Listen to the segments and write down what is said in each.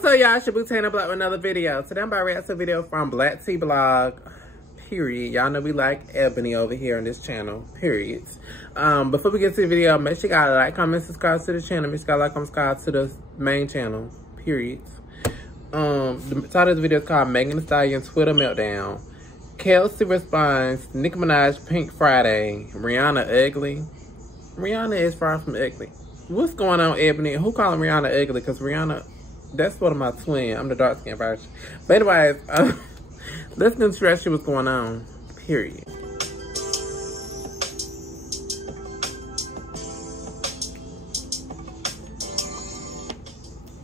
What's up, y'all? It's your Boo Black with another video. Today I'm about to react to a video from Black Tea Blog. Period. Y'all know we like Ebony over here on this channel. Period. Before we get to the video, make sure you gotta like, comment, subscribe to the channel. Make sure you gotta like, comment, subscribe to the main channel. Period. The title of the video is called Megan Thee Stallion Twitter Meltdown. Kelsey responds, Nicki Minaj Pink Friday. Rihanna ugly. Rihanna is far from ugly. What's going on, Ebony? Who calling Rihanna ugly? Because Rihanna, that's one of my twin. I'm the dark skin version. But anyways, let's get into that shit what's going on. Period.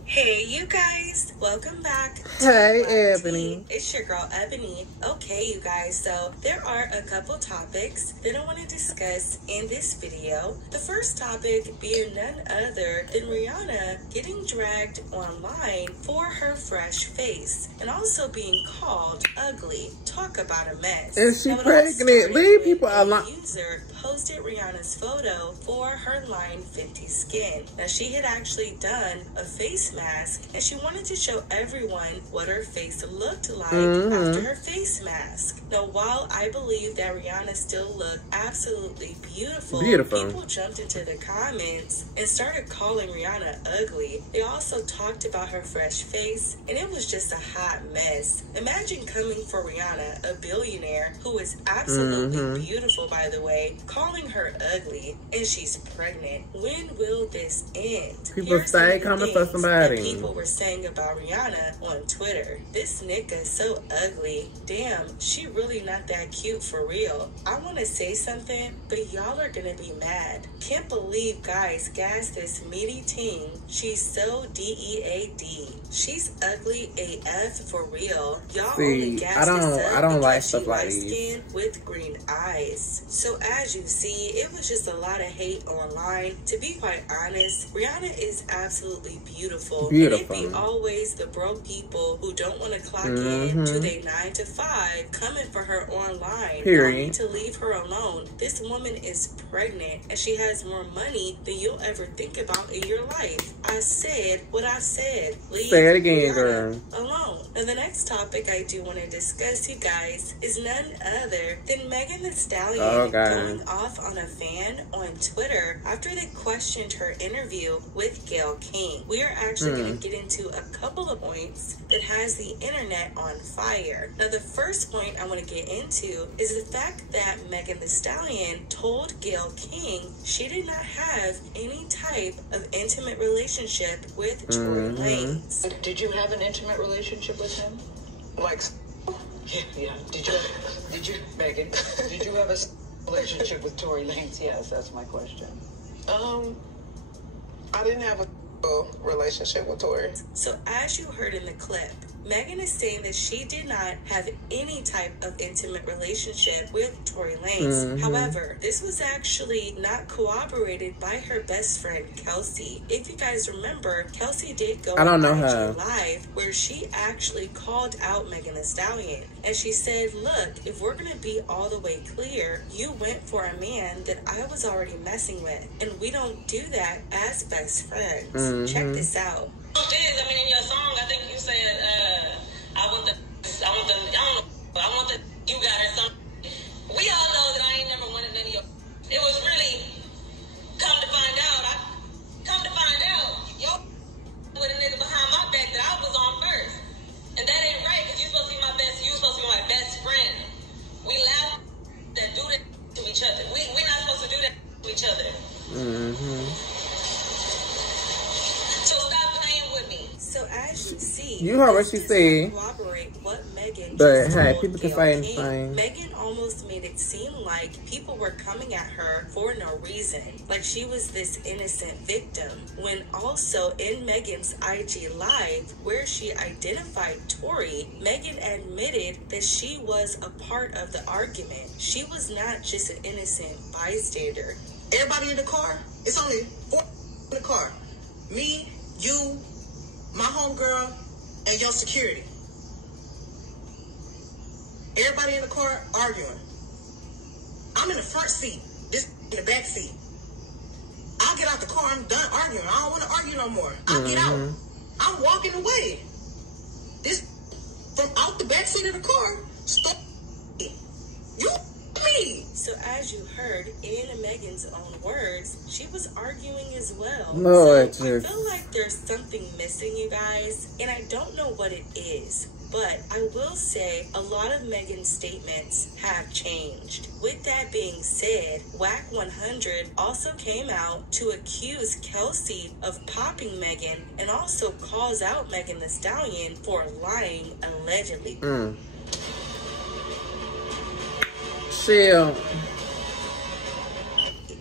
Hey you guys, welcome back. Hey Ebony. It's your girl Ebony. Okay you guys, so there are a couple topics that I want to discuss in this video. The first topic being none other than Rihanna getting dragged online for her fresh face and also being called ugly. Talk about a mess. Is she pregnant? Leave people alone. User posted Rihanna's photo for her line 50 skin. Now she had actually done a face mask and she wanted to show everyone what her face looked like after her face mask. Now while I believe that Rihanna still looked absolutely beautiful, people jumped into the comments and started calling Rihanna ugly. They also talked about her fresh face and it was just a hot mess. Imagine coming for Rihanna, a billionaire who is absolutely beautiful by the way, calling her ugly and she's pregnant. When will this end? People stay coming for somebody. People were saying about Rihanna on Twitter. This nigga is so ugly. Damn, she really not that cute for real. I want to say something, but y'all are gonna be mad. Can't believe guys gassed this meaty teen. She's so DEAD. She's ugly AF for real. Y'all only gassed this up I don't like because stuff she like light-skinned with green eyes. So as you see, it was just a lot of hate online. To be quite honest, Rihanna is absolutely beautiful. And it be always the broke people who don't want to clock in to their 9 to 5 coming for her online. Y'all need to leave her alone. This woman is pregnant and she has more money than you'll ever think about in your life. I said what I said. Leave Say it again, Rihanna girl. alone. Now the next topic I do want to discuss, you guys, is none other than Megan Thee Stallion going off on a fan on Twitter after they questioned her interview with Gayle King. We are actually going to get into a couple of points that has the internet on fire. Now the first point I want to get into is the fact that Megan Thee Stallion told Gayle King she did not have any type of intimate relationship with Tory Lanez. Did you have an intimate relationship with him? Like, yeah. Did you, Megan? Did you have a relationship with Tory Lanez? Yes, that's my question. I didn't have a relationship with Tory. So as you heard in the clip, Megan is saying that she did not have any type of intimate relationship with Tory Lanez. However, this was actually not corroborated by her best friend, Kelsey. If you guys remember, Kelsey did go on IG Live where she actually called out Megan Thee Stallion. And she said, look, if we're going to be all the way clear, you went for a man that I was already messing with. And we don't do that as best friends. Check this out. I mean, in your song, I think you said, I want the, you got it, something. We all know that I ain't never wanted any of your, it was really, come to find out, yo, with a nigga behind my back that I was on first. And that ain't right, because you supposed to be my best friend. We laugh that do that to each other. We're not supposed to do that to each other. So as you see, you heard what she said. What Megan but hey, people can say anything. Megan almost made it seem like people were coming at her for no reason, like she was this innocent victim. When also in Megan's IG Live, where she identified Tory, Megan admitted that she was a part of the argument. She was not just an innocent bystander. Everybody in the car, it's only 4 in the car. Me, you, my homegirl, and your security. Everybody in the car arguing. I'm in the front seat, this in the back seat. I'll get out the car, I'm done arguing. I don't want to argue no more. I'll get out. I'm walking away. This from out the backseat of the car. Stop. You me. So as you heard, in Megan's own words, she was arguing as well. Lord, so I feel like there's something missing, you guys, and I don't know what it is. But I will say a lot of Megan's statements have changed. With that being said, Whack 100 also came out to accuse Kelsey of popping Megan and also calls out Megan Thee Stallion for lying allegedly. Chill.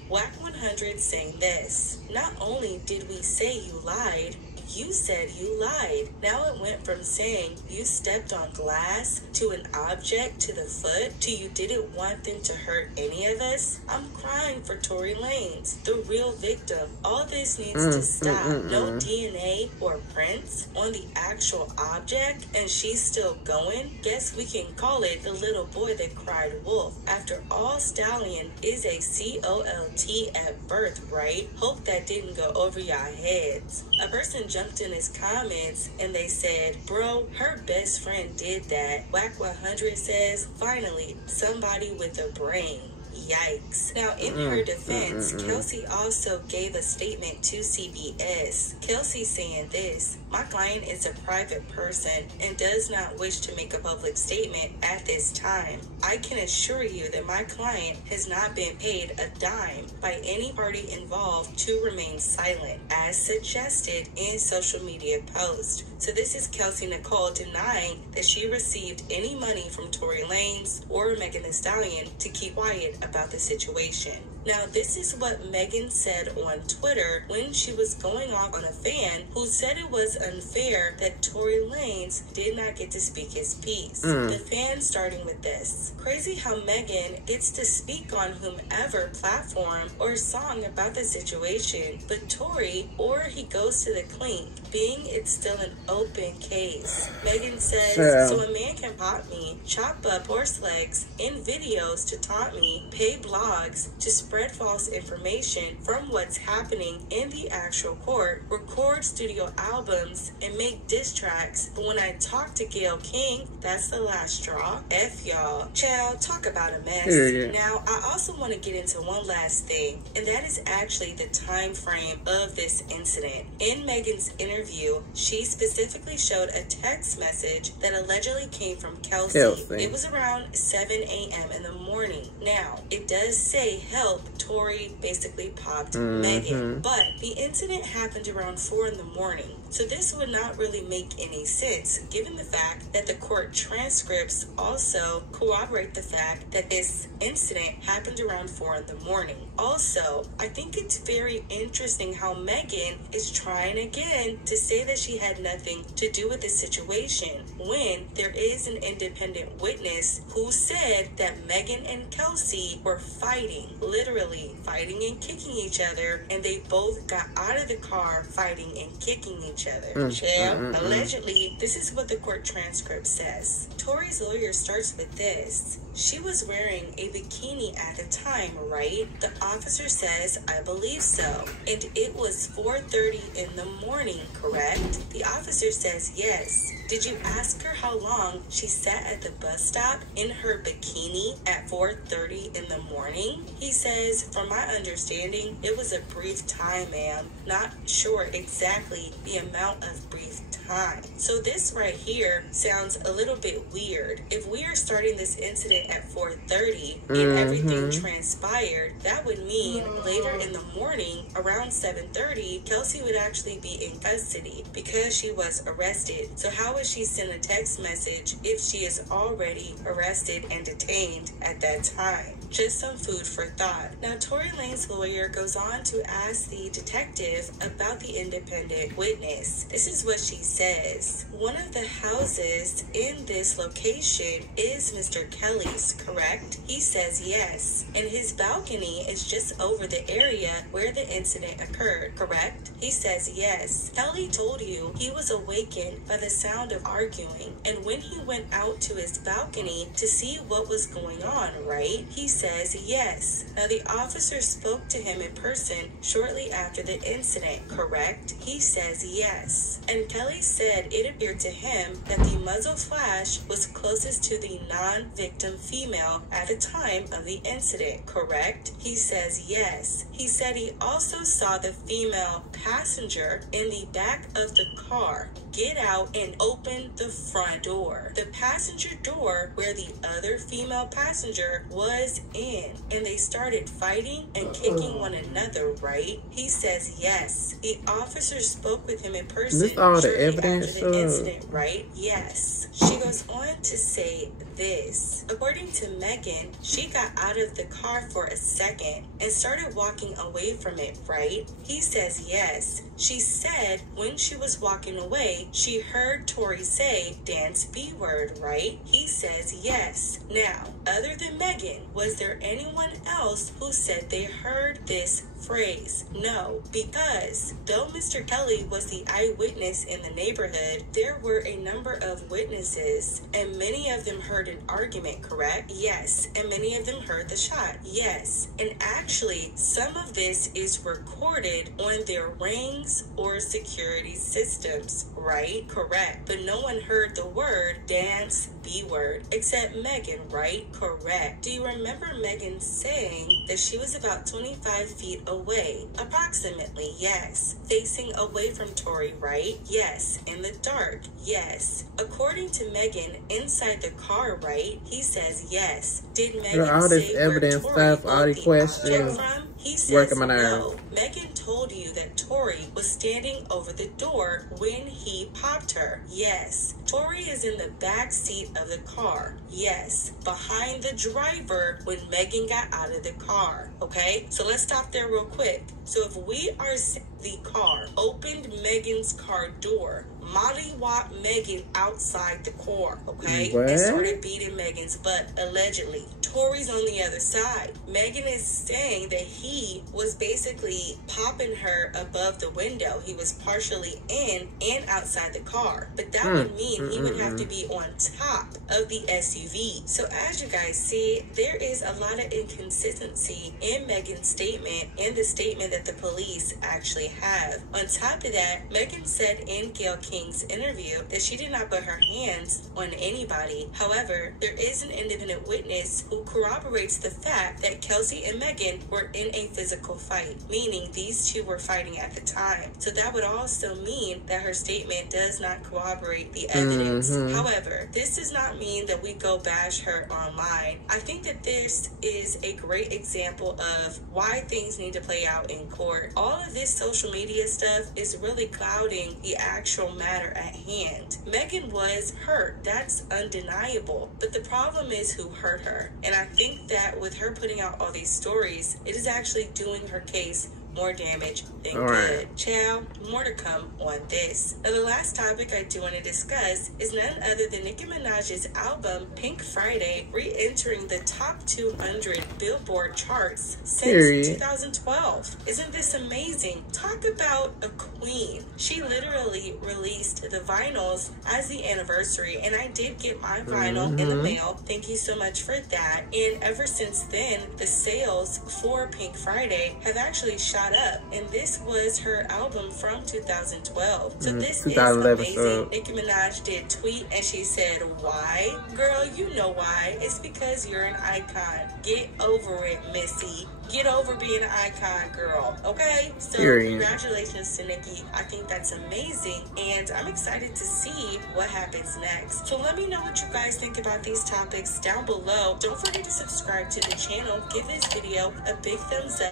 Whack 100 saying this: not only did we say you lied, you said you lied. Now it went from saying you stepped on glass to an object to the foot to you didn't want them to hurt any of us. I'm crying for Tory Lanez, the real victim. All this needs to stop. No DNA or prints on the actual object, and she's still going. Guess we can call it the little boy that cried wolf. After all, Stallion is a COLT at birth, right? Hope that didn't go over y'all heads. A person jumped in his comments and they said, bro, her best friend did that. Whack 100 says, finally, somebody with a brain. Yikes. Now, in her defense, Kelsey also gave a statement to CBS. Kelsey saying this: my client is a private person and does not wish to make a public statement at this time. I can assure you that my client has not been paid a dime by any party involved to remain silent, as suggested in social media post. So this is Kelsey Nicole denying that she received any money from Tory Lanez or Megan Thee Stallion to keep quiet about the situation. Now, this is what Megan said on Twitter when she was going off on a fan who said it was unfair that Tory Lanez did not get to speak his piece. The fan starting with this: crazy how Megan gets to speak on whomever platform or song about the situation, but Tory, or he goes to the clink, being it's still an open case. Megan says, so a man can pop me, chop up horse legs in videos to taunt me, pay blogs to spread false information from what's happening in the actual court, record studio albums, and make diss tracks. But when I talk to Gayle King, that's the last straw. F y'all. Child, talk about a mess. Now, I also want to get into one last thing, and that is actually the time frame of this incident. In Megan's interview, she specifically showed a text message that allegedly came from Kelsey. It was around 7 a.m. in the morning. Now, it does say help, Tory basically popped Megan, but the incident happened around 4 in the morning. So this would not really make any sense, given the fact that the court transcripts also corroborate the fact that this incident happened around 4 in the morning. Also, I think it's very interesting how Megan is trying again to say that she had nothing to do with the situation, when there is an independent witness who said that Megan and Kelsey were fighting, literally fighting and kicking each other, and they both got out of the car fighting and kicking each other. Allegedly, this is what the court transcript says. Tory's lawyer starts with this: she was wearing a bikini at the time, right? The officer says, I believe so. And it was 4:30 in the morning, correct? The officer says, yes. Did you ask her how long she sat at the bus stop in her bikini at 4:30 in the morning? He says, from my understanding, it was a brief time, ma'am. Not sure exactly the amount of brief time. So this right here sounds a little bit weird. If we are starting this incident at 4:30 and everything transpired, that would mean later in the morning, around 7:30, Kelsey would actually be in custody because she was arrested. So how would she send a text message if she is already arrested and detained at that time? Just some food for thought. Now, Tory Lanez's lawyer goes on to ask the detective about the independent witness. This is what she says: one of the houses in this location is Mr. Kelly's, correct? He says yes. And his balcony is just over the area where the incident occurred, correct? He says yes. Kelly told you he was awakened by the sound of arguing, and when he went out to his balcony to see what was going on, right? He says yes. Now the officer spoke to him in person shortly after the incident, correct? He says yes. And Kelly said it appeared to him that the muzzle flash was closest to the non-victim female at the time of the incident, correct? He says yes. He said he also saw the female passenger in the back of the car get out and open the front door. The passenger door where the other female passenger was in. And they started fighting and kicking one another, right? He says yes. The officer spoke with him in person This all the shortly evidence after the incident, right? Yes. She goes on to say this. According to Megan, she got out of the car for a second and started walking away from it, right? He says yes. She said when she was walking away, she heard Tori say, dance B word, right? He says yes. Now, other than Megan, was there anyone else who said they heard this phrase? No, because though Mr. Kelly was the eyewitness in the neighborhood, there were a number of witnesses and many of them heard an argument, correct? Yes. And many of them heard the shot. Yes. And actually, some of this is recorded on their rings or security systems, right? Correct. But no one heard the word dance B word except Megan, right? Correct. Do you remember Megan saying that she was about 25 feet away? Approximately, yes. Facing away from Tori, right? Yes. In the dark, yes. According to Megan, inside the car, right? He says yes. Did Megan all this say evidence where Tori stuff, all these pulled the object questions, from? He says working my no. nerves. Megan told you that Tori was standing over the door when he popped her. Yes. Tori is in the back seat of the car. Yes. Behind the driver when Megan got out of the car. Okay? So let's stop there real quick. So if we are the car opened Megan's car door, mollywopped Megan outside the car, okay? What? And started beating Megan's butt, allegedly. Tori's on the other side. Megan is saying that he was basically popping her above the window. He was partially in and outside the car. But that would mean he would have to be on top of the SUV. So as you guys see, there is a lot of inconsistency in Megan's statement and the statement that the police actually have. On top of that, Megan said in Gayle King's interview that she did not put her hands on anybody. However, there is an independent witness who corroborates the fact that Kelsey and Megan were in a physical fight, meaning these two were fighting at the time. So that would also mean that her statement does not corroborate the evidence. However, this does not mean that we go bash her online. I think that this is a great example of why things need to play out in court. All of this social media stuff is really clouding the actual matter at hand. Megan was hurt. That's undeniable. But the problem is who hurt her. And I think that with her putting out all these stories, it is actually doing her case more damage than good. Ciao, more to come on this. Now, the last topic I do want to discuss is none other than Nicki Minaj's album Pink Friday re-entering the top 200 Billboard charts since 2012. Isn't this amazing? Talk about a queen. She literally released the vinyls as the anniversary, and I did get my vinyl in the mail. Thank you so much for that. And ever since then, the sales for Pink Friday have actually shot up, and this was her album from 2012. So this is amazing. Nicki Minaj did tweet and she said, why? Girl, you know why. It's because you're an icon. Get over it, Missy. Get over being an icon, girl. Okay? So congratulations to Nicki. I think that's amazing, and I'm excited to see what happens next. So let me know what you guys think about these topics down below. Don't forget to subscribe to the channel. Give this video a big thumbs up.